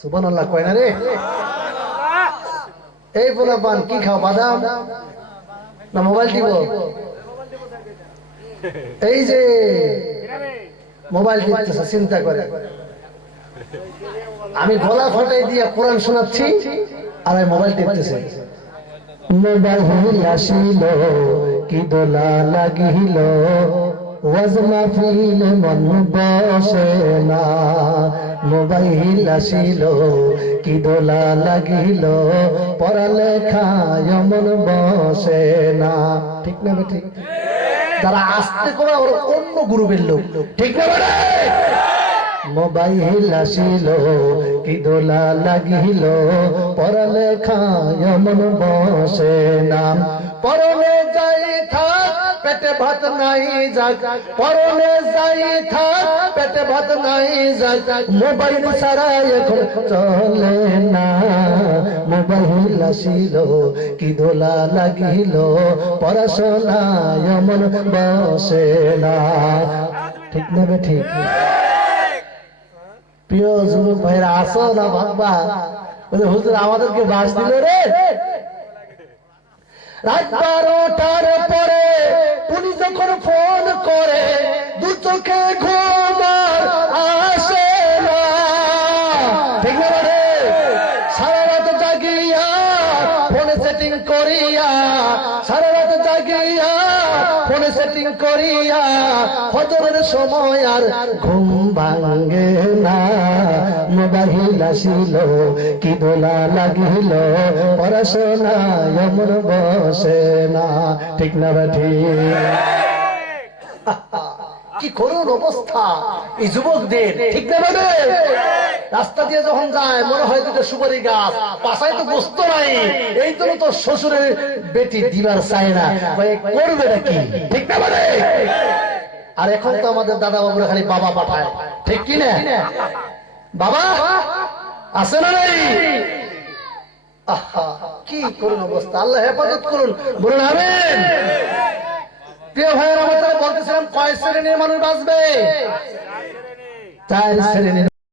সুবহানাল্লাহ কয় না রে। এই বলা পান কি খাও, বাদাম না মোবাইল টিপ? এই যে মোবাইল টিপতেছে, চিন্তা করে আমি গলা ফাটাই দিয়ে কোরআন শোনাচ্ছি আর মোবাইল টিপতেছে। মোবাইল আসিল কি দোলা লাগিল, ওয়াজ মাহফিল মন বসে না। মোবাইল আসিল কি দোলা লাগিল, পড়ালেখায় মন বসে না। ঠিক না বেটি? যারা আসতে করে ওরা অন্য গ্রুপের লোক, ঠিক না বেটা? মোবাইল আসিল কি দোলা লাগিল, পড়ালেখায় মন বসে না। পরনে যাই থাক পেটে ভাত নাই যাক, পরনে যাই থাক পেটে ভাত নাই যাক, মোবাইল ছাড়া এখন চলে না। মোবাইল আসিল কি দোলা লাগিল, পড়াশোনায় মন বসে না। ঠিক না বে ঠিক? প্রিয় যুবক ভাইরা, আসো না ভাববা হুজুর আমাদেরকে বাস দিল রে। রাত 12টার পরে পুলিশ যখন ফোন করে, দু চোখে ঘুম আসে না। ঠিক না রে? সারা রাত জাগিয়া ফোনে সেটিং করিয়া, সারা রাত জাগিয়া ফোনে সেটিং করিয়া, ফজরের সময় আর ঘুম ভাঙে না। মোবাইল আসিল কি দোলা লাগিল, পড়াশোনায় মন বসে না। ঠিক না বেঠি? কি করুন অবস্থা এই যুবকদের, ঠিক না বেঠে? রাস্তা দিয়ে যখন যায় মনে হয় দুটো সুপারি গাছ, পাশায় তো গোস্ত নাই, এই জন্য তো শ্বশুরের বেটি দিবার চায় না, করবে নাকি? ঠিক না বেঠে? আর এখন তো আমাদের দাদা বাবুরা খালি বাবা পাঠায়, ঠিক কি না? বাবা আছে না নাই? কি করুন অবস্থা, আল্লাহ হেফাজত করুন, বলুন আমিন। প্রিয় ভাইয়ের আমার বলতেছিলাম, কয় শ্রেণীর মানুষ বাঁচবে? 4 শ্রেণীর।